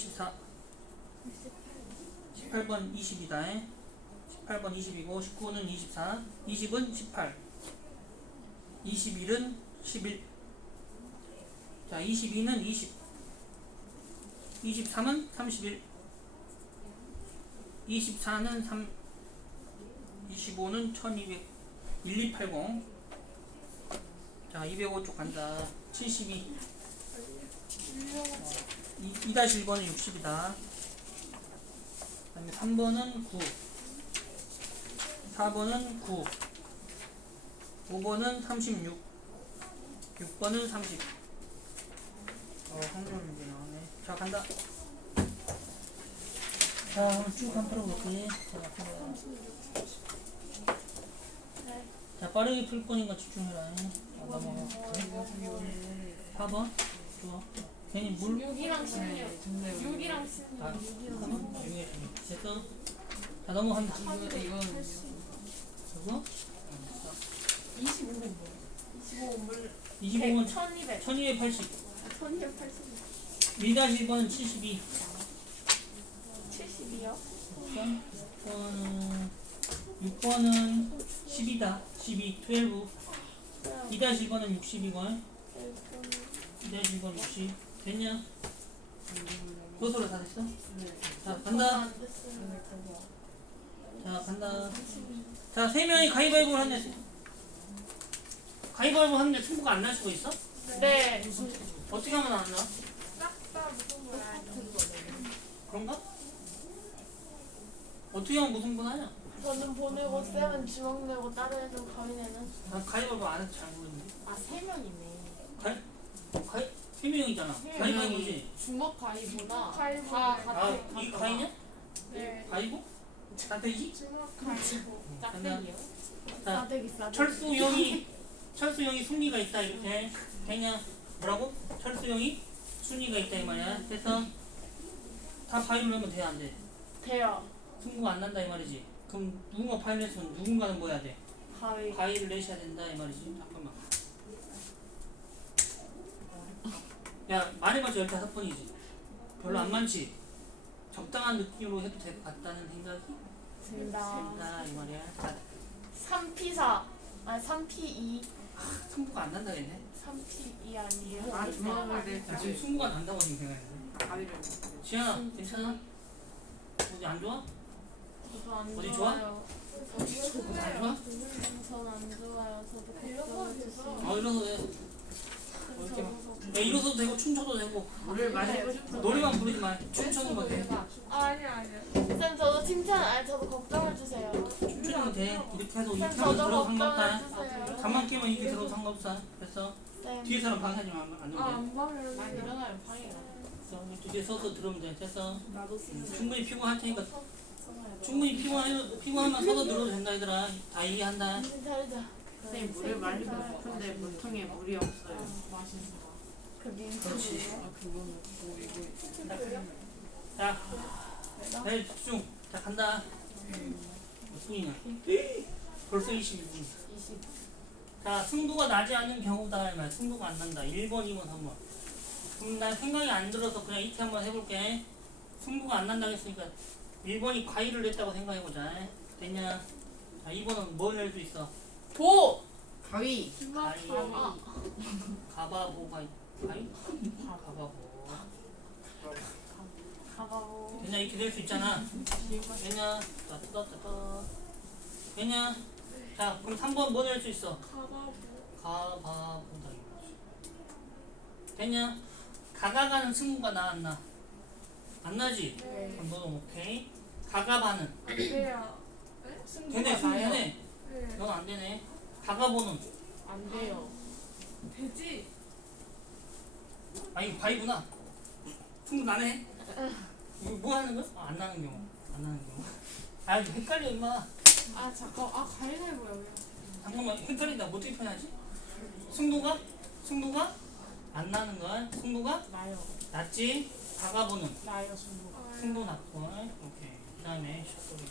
24 18번 20이다. 18번 20이고 19는 24, 20은 18, 21은 11. 자, 22는 20, 23은 31, 24는 3, 25는 1200, 1280. 자, 205쪽 간다. 72. 어. 2-1번은 60이다. 3번은 9. 4번은 9. 5번은 36. 6번은 30. 어, 한글 문제 나오네. 자, 간다. 자, 한번 쭉한 풀어볼게. 자, 자, 빠르게 풀 거니까 집중해라. 4번? 좋아. 괜히 물, 6이랑 16 6이랑 16 아, 중에 됐어. 자 넘어간다. 이거는 저거? 25는 뭐야? 25물 25번 1200 1280. 1280 2다시 1번은 72. 72요? 6번, 6번은 10이다. 12, 12. 2다시 1번은 60이건. 2다시 1번 60. 됐냐? 소스로 다 됐어? 자, 간다. 자, 간다. 자, 세 명이 가위바위보를 하는데, 가위바위보 하는데 승부가 안 날 수가 있어? 네 어떻게 하면 안 나? 그런가? 어떻게 하면 하냐? 저는 보내고 쌤은 주먹 내고 다른 애는 가위 내는 나 가위바위보 안 해서 잘 모르는데. 아 세 명이네 가위, 가위, 세 명이잖아. 가위바위보지? 주먹 가위보나 가위보. 다 아, 같은 이 가위냐? 네. 가위보? 싸대기? 주먹 가위보. 짝대기요? 자, 싸대기 싸대기 철수 형이, 철수 형이 순위가 있다, 이렇게. 되냐? 뭐라고? 철수 형이 순위가 있다, 이 말이야. 그래서 다 파일을 하면 돼, 안 돼? 돼요 승부가 안 난다, 이 말이지. 그럼 누군가 파일 냈으면 누군가는 뭐 해야 돼? 가위 가위를 내셔야 된다, 이 말이지. 잠깐만. 야, 말해봤자 15번이지. 별로 안 많지? 적당한 느낌으로 해도 될 것 같다는 생각이 든다 든다, 이 말이야. 자, 3P4 아니 3P2 승부가 안 난다, 얘네. 3P2 아니에요? 아 주먹을 낼 야, 지금 승부가 난다고 지금 생각했는데. 가위를 지현아, 괜찮아? 어디 안 좋아? 저도 안 어디 좋아? 좋아요 안 좋아? 전안 좋아요 저도 걱정해주세요 어, 일어서 돼. 어, 이렇게 막. 야, 일어서도 되고, 춤춰도 되고. 물을 마시고 싶어 노래만 부르지 마. 춤추는 거 돼. 아, 아니야, 아니야. 쌤 저도 칭찬 아니 저도 걱정해주세요 춤추는 거 돼. 이렇게 해도, 이렇게 쌤 저도 들어도 상관없다. 잠만 깨면 이렇게 들어도 상관없어. 그래서 쌤 뒤에 사람 방해하지 마. 안 아, 되면 안 봐요. 많이 일어나요 방해가 돼. 뒤에 서서 들으면 돼. 됐어. 나도 충분히 피곤할 테니까 충분히 피곤해 피곤하면 서서 들어도 된다 얘들아 다 얘기한다 정신 차리자 선생님 물을 마시고 싶은데 물통에 물이 없어요 그 민트 그렇지. 아 그거는 뭐 이거 자 내일 집중. 자 간다. 몇 분이나 벌써 22분. 20 자 승부가 나지 않는 경우다 이 말. 승부가 안 난다. 1번 2번 3번. 그럼 난 생각이 안 들어서 그냥 이렇게 한번 해볼게. 승부가 안 난다고 했으니까 1번이 과일을 냈다고 생각해보자. 됐냐? 자 2번은 뭘 낼 수 있어? 보! 가위. 가위. 아, 가바보가 가가고 됐냐 이렇게 될 수 있잖아 됐냐 따따따따 됐냐 자 그럼 3번 뭐낼 수 있어 가봐보. 가바보다 이거지 됐냐 가가가는 승부가 나안 나? 안 나지? 네. 그럼 너는 오케이 가가바는 안 돼요. 되네 승부 되네 네. 넌안 되네 가가보는 안 돼요 되지? 아 이거 바이구나 승부 나네 이거 뭐 하는 거야? 아, 안 나는 경우 안 나는 경우 아 이거 헷갈려 임마 아, 잠깐. 아, 가위바위보야, 왜? 잠깐만 헷갈린다 뭐 어떻게 표현하지? 승부가? 승부가? 안 나는 거야? 승부가? 나요 낮지? 가가보는 나요 승부 아, 승부 낮고 오케이 그 다음에 샷소리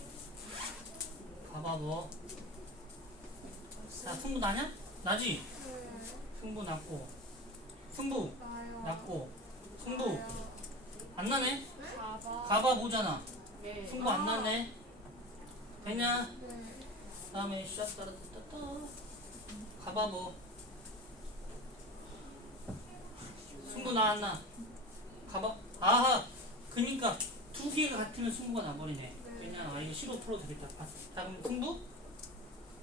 가바보 자 승부 나냐? 나지? 네. 승부 낮고 승부. 낮고 승부. 안 나네? 네? 가봐. 보잖아. 네. 승부 안 나네. 되냐? 네. 다음에 샷 따라따따. 가봐 뭐. 승부 나왔나? 가봐. 아하. 그니까 두 개가 같으면 승부가 나버리네. 그냥 아 이거 시로 풀어도 되겠다. 아, 자 그럼 승부?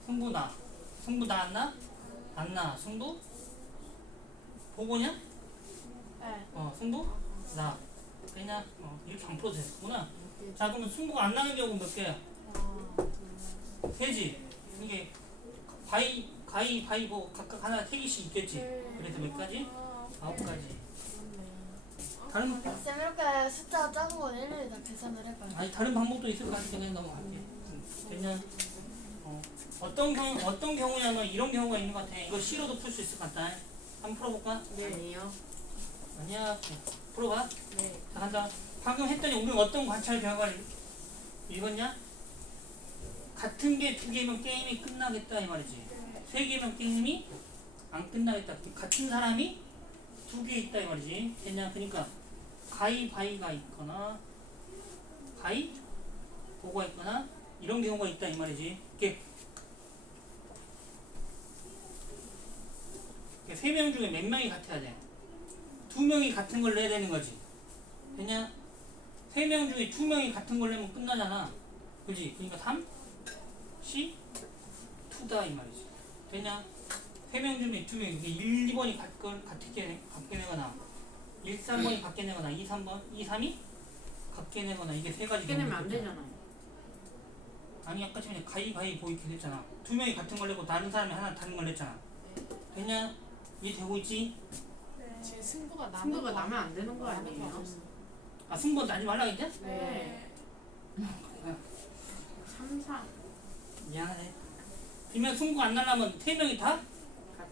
승부 나. 승부 나왔나? 안 나. 승부? 보고냐? 네. 어 승부? 나. 그냥 어, 이렇게 안 풀어도 되겠구나. 자 그러면 승부가 안 나는 경우 몇 개야? 세지. 이게 바이 가이 바이보 각각 하나 세 개씩 있겠지. 그래서 몇 가지? 아홉 가지. 다른 쌤 이렇게 숫자 작은 건 일일이 다 계산을 해봐요. 아니 다른 방법도 있을 것 같으니까 그냥 넘어갈게. 그냥 어, 어떤 경우 어떤 경우냐면 이런 경우가 있는 것 같아. 이거 C로도 풀 수 있을 것 같다. 한번 풀어볼까? 아니요. 아니야. 풀어봐. 네. 자 간다. 방금 했더니 우리 어떤 관찰 결과를 읽었냐? 같은 게 두 개면 게임이 끝나겠다 이 말이지. 세 개면 게임이 안 끝나겠다. 같은 사람이 두 개 있다 이 말이지. 됐냐? 그러니까 가위바위가 있거나 가위 보고가 있거나 이런 경우가 있다 이 말이지. 이게 세 명 중에 몇 명이 같아야 돼? 두 명이 같은 걸 내야 되는 거지. 됐냐? 세 명 중에 두 명이 같은 걸 내면 끝나잖아. 그지? 그러니까 3, C, 2다 이 말이지. 됐냐? 세 명 중에 두 명, 이게 1, 2번이 같걸, 같게, 내- 같게 내거나, 1, 3번이 같게 내거나, 2, 3번, 2, 3이 같게 내거나, 이게 세 가지. 깨내면 안. 되잖아요. 아니, 아까 전에 가위바위보 이렇게 됐잖아. 두 명이 같은 걸 내고, 다른 사람이 하나 다른 걸 냈잖아. 됐냐? 이해되고 있지? 네. 제 승부가 나는 승부가 거 나면 안 되는 거 아니에요? 거 아, 승부 나지 말라 했냐? 네. 3, 4. 미안하네. 그러면 승부 안 나려면 세 명이 다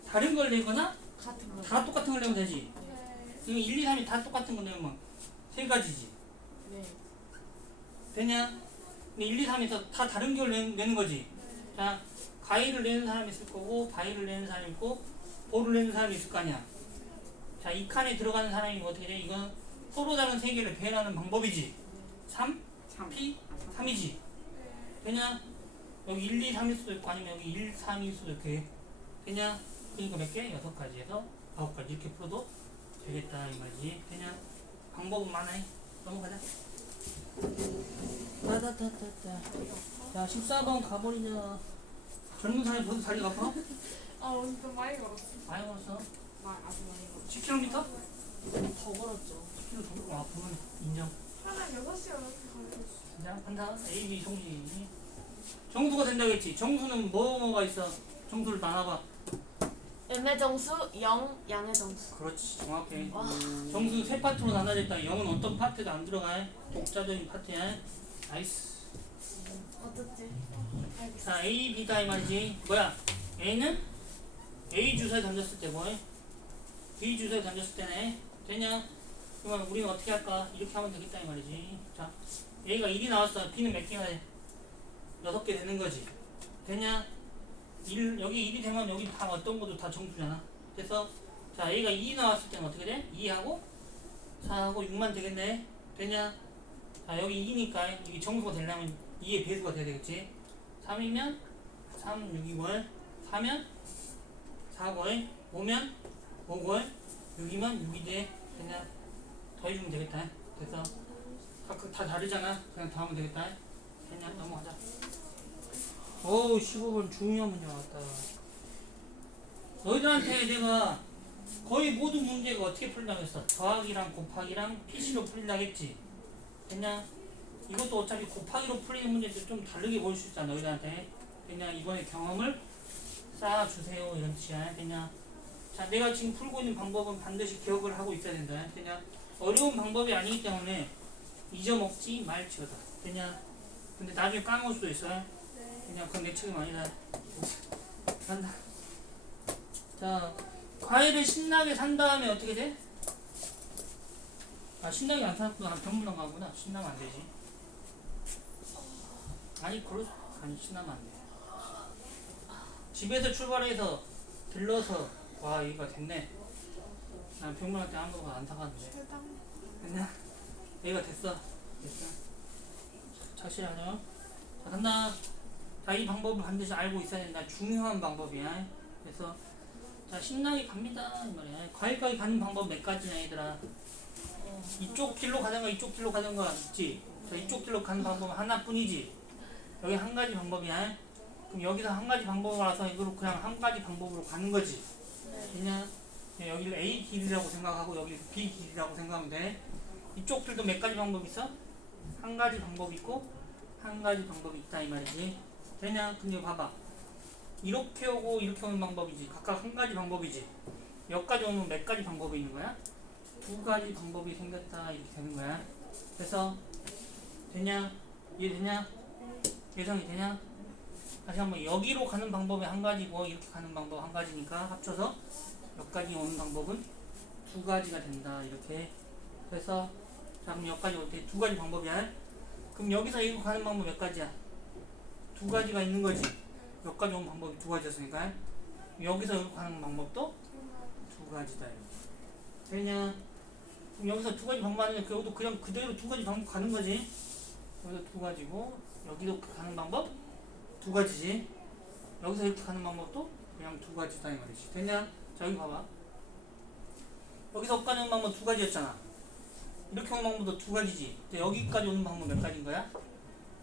다른 걸 내거나 같은 거. 다 똑같은 걸 내면 되지. 네. 지금 1, 2, 3이 다 똑같은 거 내면 세 가지지. 네. 되냐? 근데 1, 2, 3에서 다 다른 걸 내, 내는 거지. 자, 가위를 내는 사람이 있을 거고, 바위를 내는 사람이 있고, 볼을 내는 사람이 있을 거 아니야. 자, 이 칸에 들어가는 사람이 어떻게 돼? 이건 서로 다른 세 개를 배열하는 방법이지. 3, 3. P, 3 이지. 되냐? 여기 1, 2, 3일 수도 있고, 아니면 여기 1, 3일 수도 있고. 되냐? 그러니까 몇 개? 여섯 가지에서 아홉 가지 이렇게 풀어도 되겠다 이 말이지. 되냐? 방법은 많아. 넘어가자. 따다다다다. 자, 14번 가버리자. 젊은 사람이 벌써 다리가 아파? 아 오늘 좀 많이 걸었어. 많이 걸었어. 아, 아주 많이 걸어. 10km? 더 걸었죠. 10km 더 아프면 인정. 하나 6시간 이렇게 걸렸어. 자, 한다. A, B, 정지. 정수가 된다고 했지. 정수는 뭐, 뭐가 있어? 정수를 나눠봐. 음의 정수, 영, 양의 정수. 그렇지. 정확해. 와. 정수 세 파트로 나눠졌다. 0은 어떤 파트도 안 들어가. 독자적인 파트야. 나이스. 어떻지? 알겠어. 자, A, B다 이 말이지. 뭐야? A는 주사에 던졌을 때 뭐해? B 주사에 던졌을 때네. 되냐? 그러면 우리는 어떻게 할까? 이렇게 하면 되겠다 이 말이지. 자, A가 1이 나왔어. B는 몇 개가 돼? 6개 되는 거지. 되냐? 1, 여기 1이 되면 여기 다 어떤 것도 다 정수잖아. 그래서 자, A가 2 나왔을 때는 어떻게 돼? 2하고 4하고 6만 되겠네. 되냐? 자, 여기 2니까 이게 정수가 되려면 2의 배수가 돼야 되겠지. 3이면 3, 6이월 4면 4월 5면 5월 6이면 6이 돼 그냥 더해주면 되겠다. 그래서 각각 다 다르잖아. 그냥 더 하면 되겠다. 그냥 넘어가자. 어우 15번 중요한 문제 나왔다. 너희들한테 내가 거의 모든 문제가 어떻게 풀린다고 했어. 더하기랑 곱하기랑 PC로 풀린다고 했지. 그냥 이것도 어차피 곱하기로 풀리는 문제도 좀 다르게 보일 수 있잖아 너희들한테. 그냥 이번에 경험을 쌓아주세요. 이런 뜻이야. 그냥 자 내가 지금 풀고 있는 방법은 반드시 기억을 하고 있어야 된다. 그냥 어려운 방법이 아니기 때문에 잊어먹지 말지어다. 그냥 근데 나중에 까먹을 수도 있어. 그냥 그건 내 책임 아니다. 간다. 자 과일을 신나게 산 다음에 어떻게 돼? 아 신나게 안 샀구나. 병문안 가구나. 신나면 안 되지. 아니 그럴 수 아니 신나면 안 돼. 집에서 출발해서 들러서 와 이거 됐네. 난 병문안 때 아무거나 안 사갔는데. 그냥 얘가 됐어. 됐어. 착실하죠? 자, 간다. 자, 이 방법을 반드시 알고 있어야 된다. 중요한 방법이야. 그래서, 자, 신나게 갑니다. 이 말이야. 과일까지 가는 방법 몇 가지냐, 얘들아. 이쪽 길로 가든가 이쪽 길로 가든가 있지. 자, 이쪽 길로 가는 방법은 하나뿐이지. 여기 한 가지 방법이야. 그럼 여기서 한 가지 방법을 알아서 이거로 그냥 한 가지 방법으로 가는 거지. 그냥 여기를 A 길이라고 생각하고 여기를 B 길이라고 생각하면 돼. 이쪽들도 몇 가지 방법 있어? 한 가지 방법이 있고 한 가지 방법이 있다 이 말이지. 되냐? 근데 봐봐. 이렇게 오고 이렇게 오는 방법이지. 각각 한 가지 방법이지. 여기까지 오면 몇 가지 방법이 있는 거야? 두 가지 방법이 생겼다 이렇게 되는 거야. 그래서 되냐? 이해되냐? 예상이 되냐? 다시 한번 여기로 가는 방법이 한 가지고 이렇게 가는 방법 한 가지니까 합쳐서 여기까지 오는 방법은 두 가지가 된다 이렇게. 그래서 자 그럼 여기까지 올 때 두 가지 방법이야 그럼 여기서 이거 가는 방법 몇 가지야? 두 가지가 있는 거지. 여기까지 오는 방법이 두 가지였으니까 여기서 여기 가는 방법도 두 가지다 이렇게. 되냐? 그럼 여기서 두 가지 방법 하는데 여기도 그냥 그대로 두 가지 방법 가는 거지. 여기도 두 가지고 여기도 가는 방법 두 가지지. 여기서 이렇게 가는 방법도 그냥 두 가지다 이 말이지. 됐냐? 자 여기 봐봐. 여기서 가는 방법 두 가지였잖아. 이렇게 오는 방법도 두 가지지. 근데 여기까지 오는 방법 몇 가지인 거야?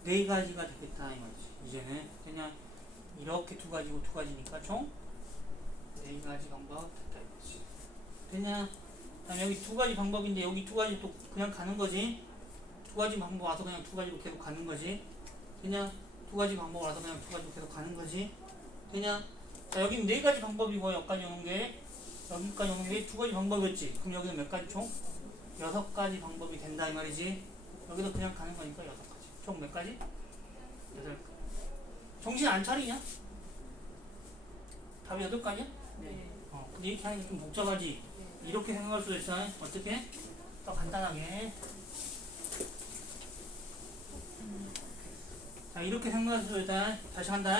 네 가지가 되겠다 이 말이지. 이제는. 그냥 이렇게 두 가지고 두 가지니까 총 네 가지 방법 됐다 이거지. 됐냐? 다음 여기 두 가지 방법인데 여기 두 가지 또 그냥 가는 거지? 두 가지 방법 와서 그냥 두 가지로 계속 가는 거지? 그냥 두 가지 방법 와서 그냥 두 가지로 계속 가는 거지 그냥 자 여기는 네 가지 방법이고 여기까지 오는 게 여기까지 오는 게 두 가지 방법이었지 그럼 여기는 몇 가지 총? 여섯 가지 방법이 된다 이 말이지 여기도 그냥 가는 거니까 여섯 가지 총 몇 가지? 여덟 가지 정신 안 차리냐? 답이 여덟 가지야? 네. 어, 근데 이렇게 게좀 복잡하지 이렇게 생각할 수도 있어 어떻게? 더 간단하게 자 이렇게 수도 있다 다시 한다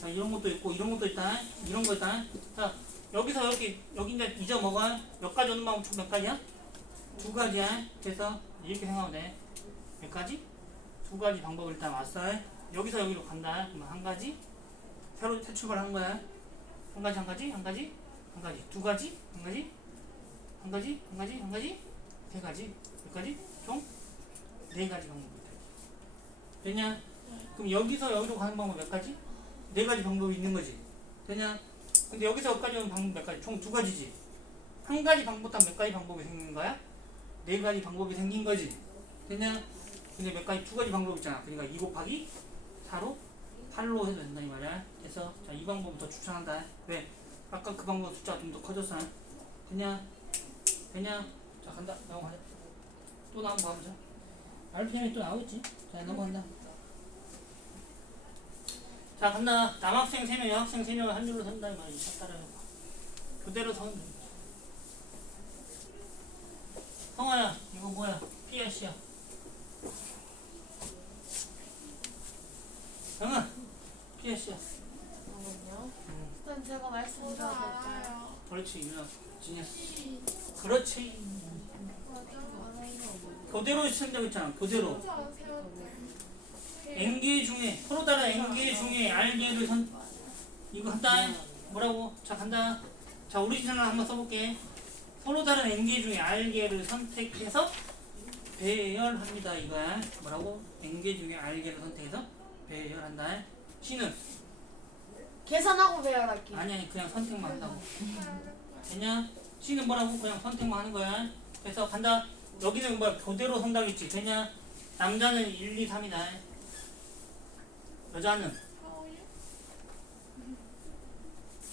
자 이런 것도 있고 이런 것도 있다 이런 거 있다 자 여기서 여기 여기 이제 잊어먹어 여기까지 오는 방법 총몇 가지야? 두 가지야. 그래서 이렇게 생각하면 돼 몇 가지? 두 가지 방법을 일단 왔어 여기서 여기로 간다. 그러면 한 가지? 새로 새 출발한 거야. 한 가지 한 가지 한 가지 한 가지. 두 가지 한 가지 한 가지 한 가지 한 가지 세 가지. 몇 가지? 총 네 가지 방법이 돼 됐냐 그럼 여기서 여기로 가는 방법 몇 가지? 네 가지 방법이 있는 거지. 됐냐 근데 여기서 여기까지 오는 방법 몇 가지? 총 두 가지지. 한 가지 방법당 몇 가지 방법이 생긴 거야? 네 가지 방법이 생긴 거지. 됐냐 근데 몇 가지 두 가지 방법 있잖아. 그러니까 2 곱하기 4로 8로 해도 된다 이 말이야. 그래서 자 이 방법을 더 추천한다. 왜? 아까 그 방법 숫자가 좀 더 커졌어. 됐냐 됐냐 자 간다. 넘어가자. 또 나온 거 봐보자. RPM이 또 나오겠지? 자 넘어간다 자 간다 남학생 3명 여학생 3명을 한 줄로 선다 이 말이지 자 따라해봐 그대로 서면 돼 성아야 이거 뭐야 PRC야 성아 PRC야 잠깐만요. 응. 일단 제가 말씀드려야 될까요? 그렇지 유나 진짜 그렇지 맞아. 교대로 교대로 진짜 안 세웠대. N개 중에 서로 다른 N개 중에 R개를 선 이거 한다. 뭐라고? 자 간다. 자 오리지널 한번 써볼게. 서로 다른 N개 중에 R개를 선택해서 배열합니다 이거야. 뭐라고? N개 중에 R개를 선택해서 배열한다. C는 계산하고 배열할게요. 아니 아니 그냥 선택만 한다고. 되냐? C는 뭐라고? 그냥 선택만 하는 거야. 그래서 간다. 여기는 뭐야 교대로 선다겠지. 되냐? 남자는 1, 2, 3이다 여자는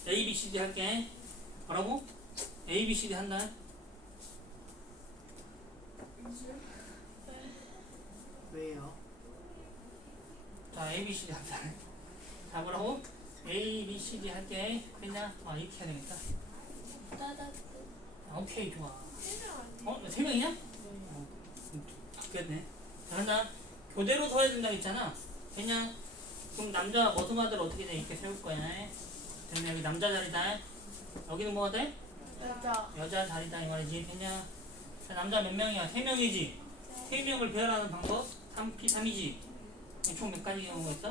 A, B, C, D 할게. 뭐라고? A, B, C, D 한다. 왜요? 자, A, B, C, D 한다. 자, 뭐라고? A, B, C, D 할게. 그랬냐? 아, 이렇게 해야 되겠다. 아, 오케이, 좋아. 어? 세 명이냐? 어, 음, 바뀌었네. 자, 한다. 교대로 서야 된다고 했잖아. 그냥, 그럼 남자 머슴아들 어떻게 돼? 이렇게 세울 거야. 그러면 여기 남자 자리다. 여기는 뭐가 돼? 여자. 여자 자리다 이 말이지. 그냥 자, 남자 몇 명이야? 세 명이지. 세 명을 배열하는 방법 3P 3이지 총 몇 가지 경우가 있어?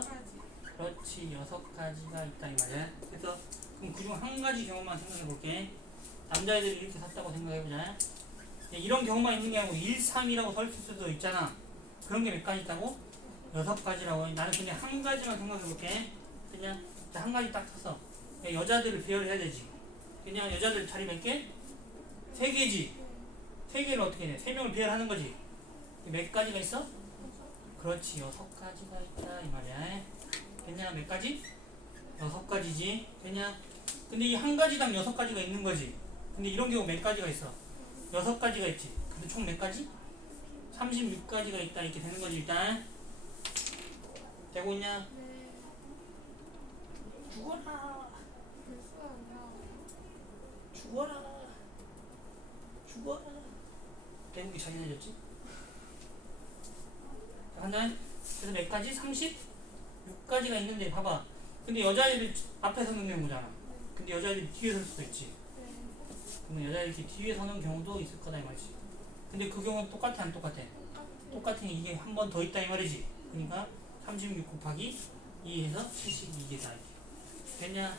그렇지 여섯 가지가 있다 이 말이야 그래서 그럼 그중 한 가지 경우만 생각해 볼게 남자애들이 이렇게 샀다고 생각해 보자 이런 경우만 있는 게 아니고 1, 3이라고 설 수도 있잖아 그런 게 몇 가지 있다고? 여섯 가지라고. 나는 그냥 한 가지만 생각해 볼게. 그냥 자, 한 가지 딱 샀어 여자들을 배열해야 되지. 그냥 여자들 자리 몇 개? 세 개지. 세 개를 어떻게 해? 세 명을 배열하는 거지. 몇 가지가 있어? 그렇지. 여섯 가지가 있다 이 말이야. 됐냐 몇 가지? 여섯 가지지. 됐냐 근데 이 한 가지당 여섯 가지가 있는 거지. 근데 이런 경우 몇 가지가 있어? 여섯 가지가 있지. 근데 총 몇 가지? 36가지가 있다 이렇게 되는 거지 일단 되고 있냐? 네. 죽어라. 죽어라 죽어라 대국이 잔인해졌지? 자, 간다 그래서 몇 가지? 36가지가 있는데 봐봐 근데 여자애들 앞에 서는 경우잖아 근데 여자애들이 뒤에 설 수도 있지 네. 그러면 여자애들이 이렇게 뒤에 서는 경우도 있을 거다 이 말이지 근데 그 경우는 똑같아 안 똑같아? 똑같으니 이게 한 번 더 있다 이 말이지 그러니까 36 곱하기 2에서 72개다 이게 됐냐?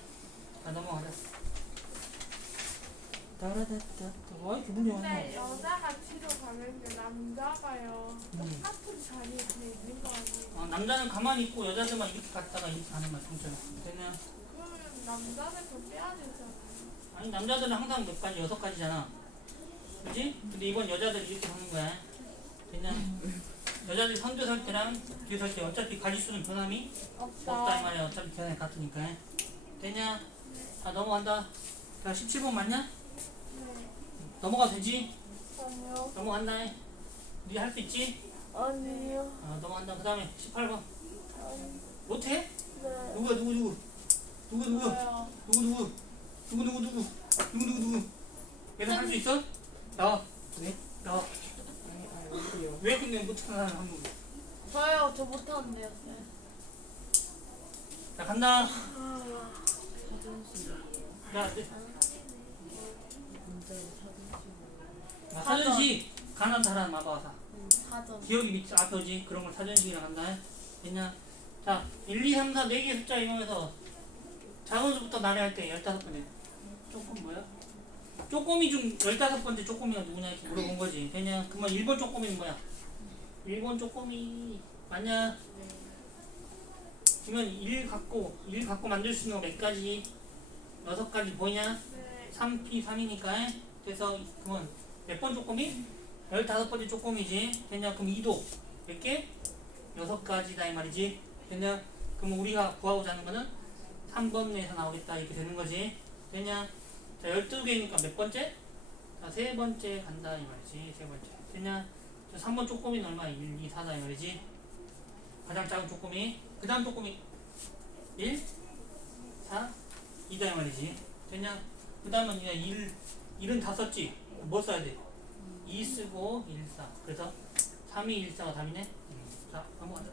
자 넘어가자 따라다따 와 이렇게 문제 근데 여자가 가면 그 남자가요. 음. 똑같은 자리에 그냥 있는 거 아니에요? 어, 남자는 가만히 있고 여자들만 이렇게 갔다가 이렇게 가는 거야 통째로 됐냐? 그러면 남자는 더 빼야 되잖아요. 아니 남자들은 항상 몇 가지 여섯 가지잖아 그지? 근데 이번 여자들이 이렇게 하는 거야 됐냐? 여자들이 선두 설 때랑 뒤에 설 때 어차피 가지수는 변함이 없다 이 말이야 어차피 변함이 같으니까 됐냐? 자 넘어간다 자 17번 맞냐? 네. 넘어가도 되지? 아니요. 넘어간다 니 할 수 있지? 아니요. 어, 넘어간다 그 다음에 18번 아니. 못해? 네. 누구야 누구 누구 누구 누구? 누구 누구 누구 누구 누구 누구 누구 누구 얘들 할수 있어? 나와 왜? 나와 아니 어디요? 왜 근데 못하는 사람 한분 저요. 저 못하는데요. 네. 자 간다 자 사전식 가난 사람 마바사 사전. 기억이 밑 앞에 오지 그런 걸 사전식이라 한다 됐냐 자 1, 2, 3, 4 4개 숫자 이용해서 작은 수부터 나열할 때 15번째 조금 뭐야? 쪼꼬미 중 15번째 쪼꼬미가 누구냐 이렇게 물어본 거지 됐냐 그러면 1번 쪼꼬미는 뭐야? 1번 쪼꼬미 맞냐? 그러면 1 갖고 1 갖고 만들 수 있는 거 몇 가지? 6가지 보이냐? 네. 3P 3이니까 그래서 그러면 몇번 쪼꼬미? 15번째 쪼꼬미지 됐냐? 그럼 2도 몇 개? 6가지다 이 말이지 됐냐? 그럼 우리가 구하고자 하는 거는 3번 내에서 나오겠다 이렇게 되는 거지 됐냐? 자 12개니까 몇 번째? 자 세 번째 간다 이 말이지 세 번째? 자 3번 쪼꼬미는 얼마? 1, 2, 4다 이 말이지 가장 작은 쪼꼬미 그 다음 쪼꼬미 1, 4, 2다 이 말이지 됐냐? 그 다음은 이제 1, 1은 다 썼지 뭐 써야 돼? 2 쓰고 1, 4 그래서 3, 2, 1, 4가 답이네 음. 자 넘어가자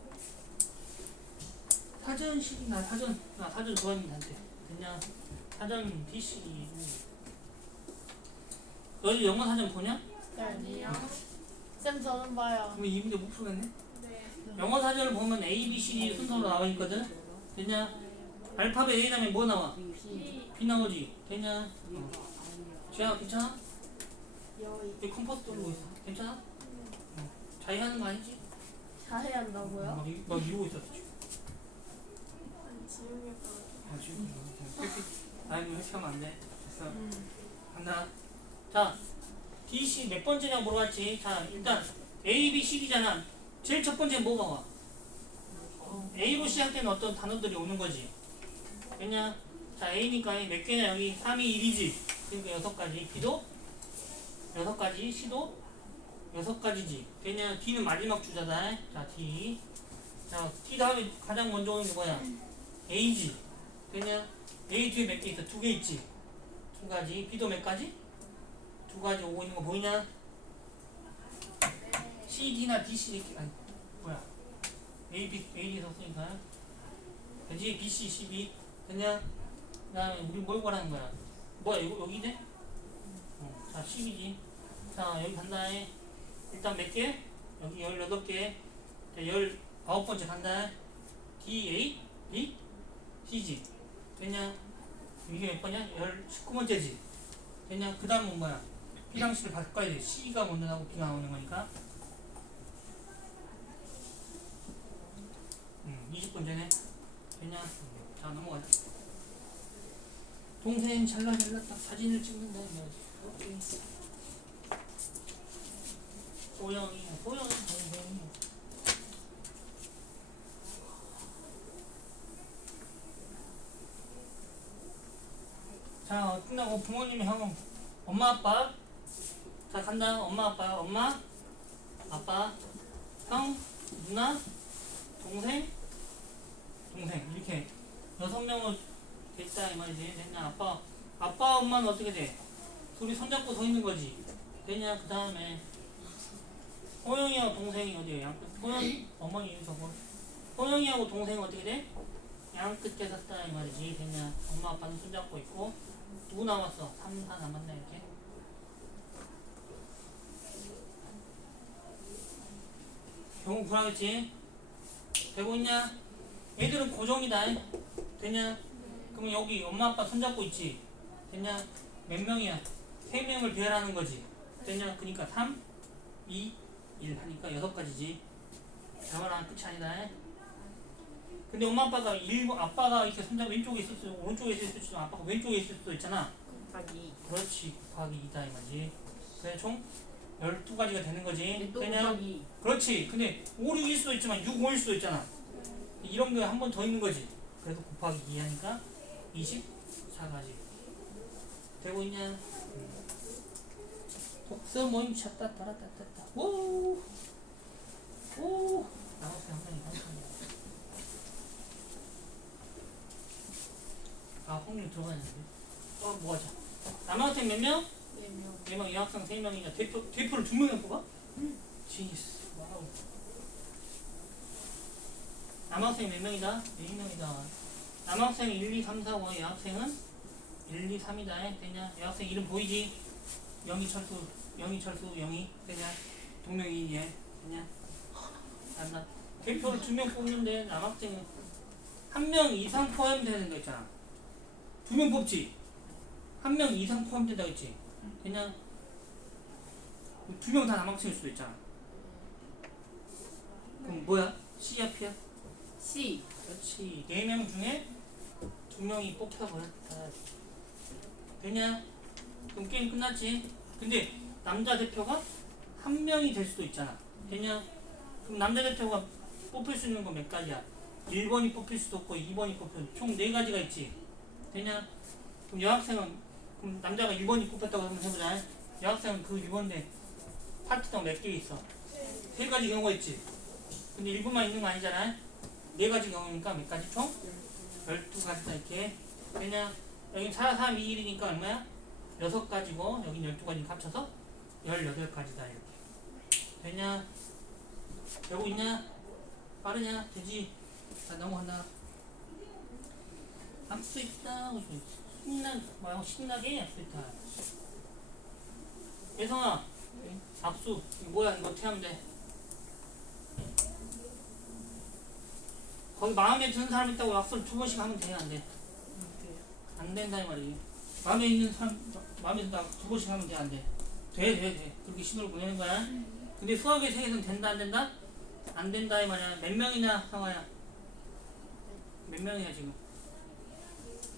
사전식이 나 사전 나 사전 좋아하는 한테 됐냐? 사전 DC이 너희 영어 사전 보냐? 네. 아니요. 쌤 저는 봐요. 그러면 이 문제 못 풀겠네 네. 영어 사전을 보면 A, B, C, D 순서로 나와 있거든 됐냐? 알파벳 A 다음에 뭐 나와? 이 B 나오지 됐냐? 어. 지아 괜찮아? 왜 컴퍼스 돌리고 있어? 괜찮아? 어. 자기 하는 거 아니지? 자해 한다고요? 막, 이- 막 이러고 있었어 지금 아 지금 아니 회피하면 안 돼. 됐어. 간다. 자 D, C 몇 번째냐고 물어봤지? 자 일단 A, B, C, D잖아. 제일 첫 번째 뭐 봐봐? A로 시작되는 어떤 단어들이 오는 거지? 왜냐? 자 A니까 몇 개냐? 여기 3이 1이지. 그러니까 여섯 가지. B도 여섯 가지. C도 여섯 가지지. 왜냐? D는 마지막 주자다. 자 D. 자 D 다음에 가장 먼저 오는 게 뭐야? A지. 왜냐 A 뒤에 몇 개 있어? 두 개 있지? 두 가지? B도 몇 가지? 두 가지 오고 있는 거 보이냐 C, D나 D, C 이렇게 아니 뭐야? A, B, A, D 썼으니까. 그지? B, C, C, B 됐냐? 그 다음에 우리 뭘 구하라는 거야? 뭐야 이거 여기네? 어, 자 10이지 자 여기 간다. 해 일단 몇 개? 여기 18개. 자, 19번째 간다. D, A, B, C지. 됐냐? 이게 몇 번이야? 19번째지. 됐냐? 그 다음은 뭐야? B랑 C를 바꿔야 돼. C가 먼저 나오고 B가 나오는 거니까. 음, 20번째네. 됐냐? 음, 자, 넘어가자. 동생 잘라잘라 딱 사진을 찍는다. 오케이. 소영이, 소영이 동생이. 자, 어, 끝나고 부모님, 형, 엄마, 아빠. 자, 간다. 엄마, 아빠, 엄마, 아빠, 형, 누나, 동생, 동생. 이렇게 여섯 명으로 됐다 이 말이지. 됐냐? 아빠, 아빠, 엄마는 어떻게 돼? 둘이 손잡고 서 있는 거지. 됐냐? 그 다음에 호영이하고 동생이 어디에? 양끝. 호영, 어머니 저거. 호영이하고 동생은 어떻게 돼? 양끝에 섰다 이 말이지. 됐냐? 엄마, 아빠는 손잡고 있고. 누구 남았어? 3, 4 남았네 이렇게. 경우 불하겠지? 되고 있냐? 얘들은 고정이다. 됐냐? 그러면 여기 엄마 아빠 손잡고 있지? 됐냐? 몇 명이야? 세 명을 배열하는 거지. 됐냐? 그니까 3, 2, 1 하니까 여섯 가지지. 자만한 끝이 아니다. 근데 엄마 아빠가 일 아빠가 이렇게 손잡 왼쪽에 있을 수 오른쪽에 있을 수도 있지만 아빠가 왼쪽에 있을 수도 있잖아. 곱하기 그렇지 곱하기 2다 이 말이지. 그래 총 12가지가 되는 거지. 또? 곱하기 그렇지. 근데 5, 6일 수도 있지만 6, 5일 수도 있잖아. 이런 게 한 번 더 있는 거지. 그래서 곱하기 2 하니까 24가지. 되고 있냐? 음. 독서 모임 찾다 따라따따따. 오! 오! 나왔어, 한 번에. 아, 홍유 들어가는데. 어, 뭐 하자. 남학생 몇 명? 네 명. 4명, 여학생 3명이냐. 대표, 대표를 2명이나 뽑아? 지니스. 와우. 남학생 몇 명이다? 4명이다. 남학생 1, 2, 3, 4, 5, 여학생은 1, 2, 3이다. 되냐? 여학생 이름 보이지? 영희 철수, 영희 철수, 영희. 되냐? 동명이 얘. 되냐? 안나. 대표를 2명 뽑는데 남학생은 한 명 이상 포함되는 거 있잖아. 2명 뽑지? 한 명 이상 포함된다 했지? 그냥 두 명 다 남학생일 수도 있잖아. 그럼 뭐야? C야 P야? C 그렇지. 네 명 중에 두 명이 뽑혀 버렸다. 되냐? 그럼 게임 끝났지? 근데 남자 대표가 한 명이 될 수도 있잖아. 되냐? 그럼 남자 대표가 뽑힐 수 있는 건 몇 가지야? 1번이 뽑힐 수도 있고 2번이 뽑힐 총네 가지가 있지. 되냐? 그럼 여학생은 그럼 남자가 1번이 뽑혔다고 한번 해보자. 여학생은 그 1번인데 파트너가 몇개 있어? 세 가지 경우가 있지. 근데 1번만 있는 거 아니잖아. 네 가지 경우니까 몇 가지 총? 12가지다 이렇게. 왜냐? 여기 4, 3, 2, 1이니까 얼마야? 6가지고 여긴 12가지 합쳐서 18가지다 이렇게. 되냐? 되고 있냐? 빠르냐? 되지? 자 넘어간다. 할수 있다. 신나, 뭐야, 신나게 할수 있다. 예성아, 압수. 이거 뭐야? 이거 어떻게 하면 돼? 거기 마음에 드는 사람 있다고 약속을 두 번씩 하면 돼, 안 돼? 안 된다, 이 말이지. 마음에 있는 사람, 마음에 든다, 두 번씩 하면 돼, 안 돼? 돼, 돼, 돼. 그렇게 신호를 보내는 거야. 근데 수학의 세계에서는 된다, 안 된다? 안 된다, 이 말이야. 몇 명이냐, 성아야? 몇 명이야, 지금?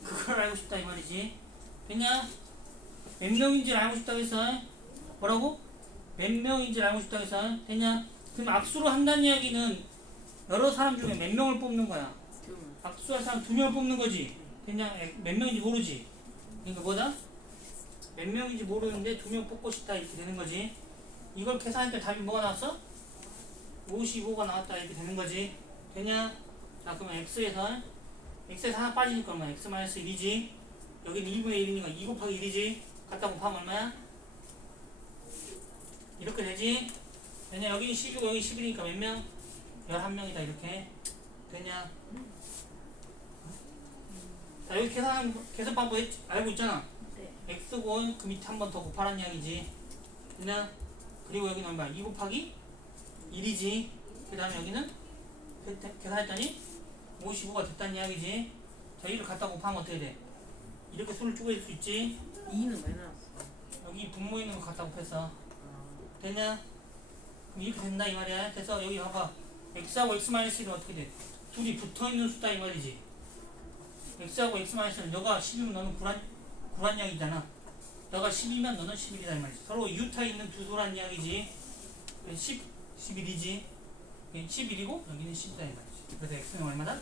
그걸 알고 싶다, 이 말이지. 됐냐? 몇 명인지 알고 싶다고 했어. 뭐라고? 몇 명인지 알고 싶다고 했어. 됐냐? 그럼 악수로 한다는 이야기는 여러 사람 중에 몇 명을 뽑는 거야. 두 악수할 사람 두 명을 뽑는 거지. 그냥 에, 몇 명인지 모르지. 그러니까 뭐다? 몇 명인지 모르는데 두 명 뽑고 싶다 이렇게 되는 거지. 이걸 때 답이 뭐가 나왔어? 55가 나왔다 이렇게 되는 거지. 되냐? 자 그러면 x에서 x에서 하나 빠지니까 얼마야? x 마이너스 1이지. 여기는 2분의 1이니까 2 곱하기 1이지. 갖다 곱하면 얼마야? 이렇게 되지. 되냐? 여기는 10이고 여기 10이니까 몇 명? 11명이다 이렇게. 되냐? 자 여기 계산 계산 방법 했- 알고 있잖아. 네. x고 그 밑에 한 번 더 곱하라는 이야기지. 그냥 그리고 여기는 얼마? 2 곱하기 1이지. 그 다음에 여기는 계- 계산했더니 55가 됐다는 이야기지. 자, 1을 갖다 곱하면 어떻게 돼? 이렇게 수를 쪼개질 수 있지. 2는 왜 나왔어? 여기 분모 있는 거 갖다 곱했어. 됐냐? 그럼 이렇게 된다 이 말이야. 그래서 여기 봐봐. x하고 x-1은 어떻게 돼? 둘이 붙어있는 수다 이 말이지. x하고 x-1은 너가 10이면 너는 구란, 구란 양이잖아. 너가 10이면 너는 11이다 이 말이지. 서로 유타 있는 두 도란 양이지. 10, 11이지. 11이고 여기는 10이다 이 말이지. 그래서 x는 얼마다?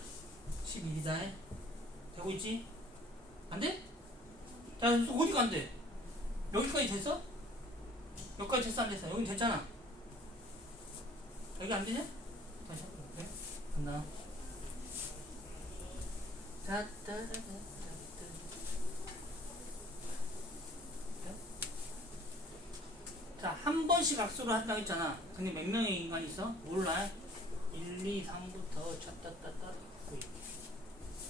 11이다. 되고 있지? 안 돼? 자, 어디가 안 돼? 여기까지 됐어? 여기까지 됐어 안 됐어? 여기 됐잖아. 여기 안 되냐? 다시 해볼게. 간다. 자, 한 번씩 악수를 한다고 했잖아. 근데 몇 명의 인간이 있어? 몰라. 1, 2, 3 쳤다따따.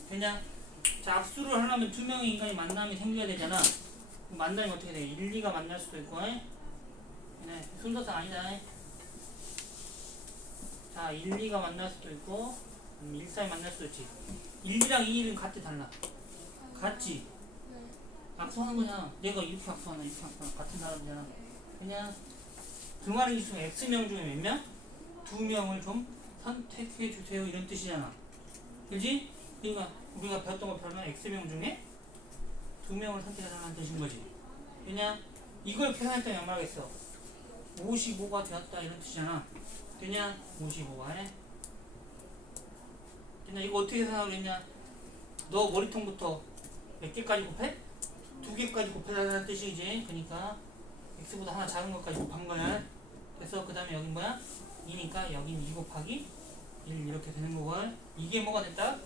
되냐? 자, 악수를 하려면 두 명의 인간이 만남이 생겨야 되잖아. 만나면 어떻게 돼? 1, 2가 만날 수도 있고, 에? 네, 순서상 아니다. 에? 자, 1, 2가 만날 수도 있고, 음, 1, 4이 만날 수도 있지. 1, 2랑 2, 1은 같아, 달라. 같지? 악수하는 거냐? 내가 이렇게 악수하나, 이렇게 악수하나, 같은 사람이잖아. 그냥, 그 말이 있으면 X명 중에 몇 명? 두 명을 좀 선택해 주세요. 이런 뜻이잖아. 그지? 그러니까, 우리가 배웠던 거 별면 X명 중에 두 명을 선택해달라는 뜻인 거지. 그냥, 이걸 계산했더니 얼마나 겠어 55가 되었다 이런 뜻이잖아. 되냐? 55가 해. 되냐? 이거 어떻게 계산하고 했냐? 너 머리통부터 몇 개까지 곱해? 두 개까지 곱해달라는 뜻이지. 그러니까 x보다 하나 작은 것까지 곱한 거야. 그래서 그 다음에 여긴 뭐야? 2니까 여긴 2 곱하기 1 이렇게 되는 거걸. 이게 뭐가 됐다?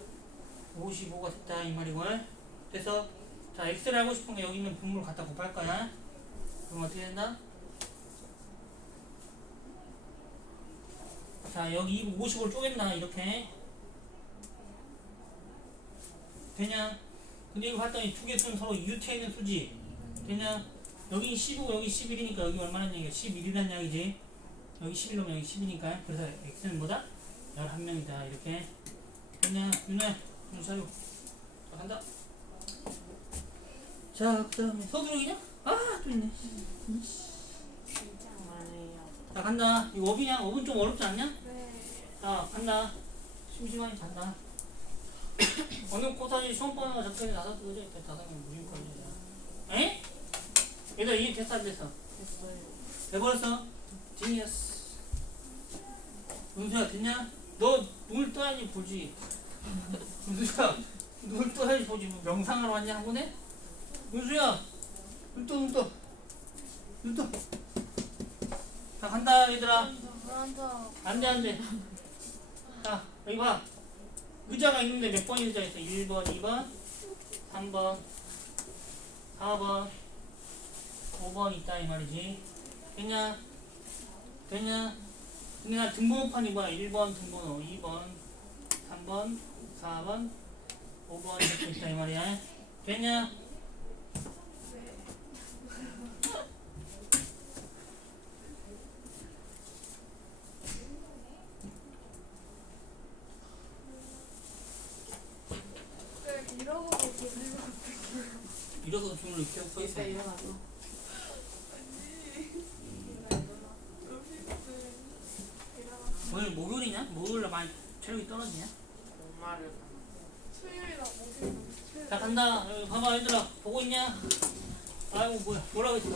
55가 됐다 이 말이걸. 그래서 자 x를 알고 싶은 게 여기 있는 분모를 갖다 곱할 거야. 그럼 어떻게 된다? 자 여기 50을 쪼갠다 이렇게 되냐 근데 이거 봤더니 두 개 수는 서로 유태에 있는 수지 되냐 여기 10이고 여기 11이니까 여기 얼마나 얘기야 11이란 이야기지 여기 11이면 여기 10이니까 그래서 x는 뭐다? 11명이다 이렇게 윤호야 윤호 자유 자 간다 자 그다음에 서두르기냐? 아또 있네 그만해요. 자 간다 이거 업이냐? 업은 좀 어렵지 않냐? 네. 자 간다 심심하니 간다 어느 코사지 시험 번호가 적혀있는 다섯 개죠? 일단 다섯 개 무슨 거죠? 에? 얘들 이해 됐어 안 됐어? 됐어요. 돼버렸어? 지니어스 은수야 됐냐? 너 눈을 떠야지 보지. 은수야 눈을 떠야지 보지. 뭐 명상하러 왔냐 한 번에? 은수야 눈 떠 눈 떠 눈떠. 자 간다 얘들아. 안돼 안돼. 자 여기 봐. 의자가 있는데 몇 번이 의자 있어? 1번 2번 3번 4번 5번 있다 이 말이지. 됐냐? 됐냐 근데 나 등번호판이 뭐야 1번 등번호 2번 3번 4번 5번 이렇게 있다 이 말이야 됐냐 네, 이러고 보세요. 이래서 주문을 이렇게 하고 서 있어 이따 일어나서. 오늘 목요일이냐? 목요일날 많이 체력이 떨어지냐? 엄마를 수요일이랑 목요일. 자 간다. 여기 봐봐 얘들아. 보고 있냐? 아이고 뭐야. 뭐라고 했어?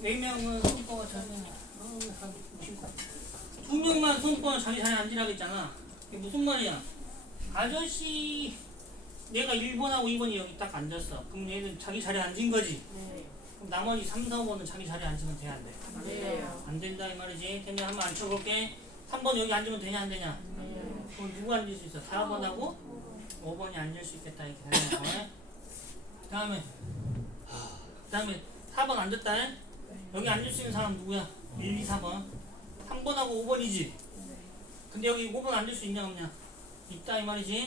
네 명은 손바가 자리냐 두 명만 손바가 자기 자리에 앉으라고 했잖아. 이게 무슨 말이야? 아저씨 내가 1번하고 2번이 여기 딱 앉았어. 그럼 얘는 자기 자리에 앉은 거지? 네. 그럼 나머지 3, 4, 5번은 자기 자리에 앉으면 돼야 안 돼? 안 돼요. 안 된다 이 말이지 그러면 한번 앉혀볼게 3번 여기 앉으면 되냐 안 되냐 네. 그럼 누구 앉을 수 있어? 4번하고 5번이 앉을 수 있겠다 이렇게 되는 거네. 그 다음에 그 다음에 4번 앉았다. 여기 앉을 수 있는 사람 누구야? 1, 2, 4번. 3번하고 5번이지. 근데 여기 5번 앉을 수 있냐 없냐? 있다 이 말이지.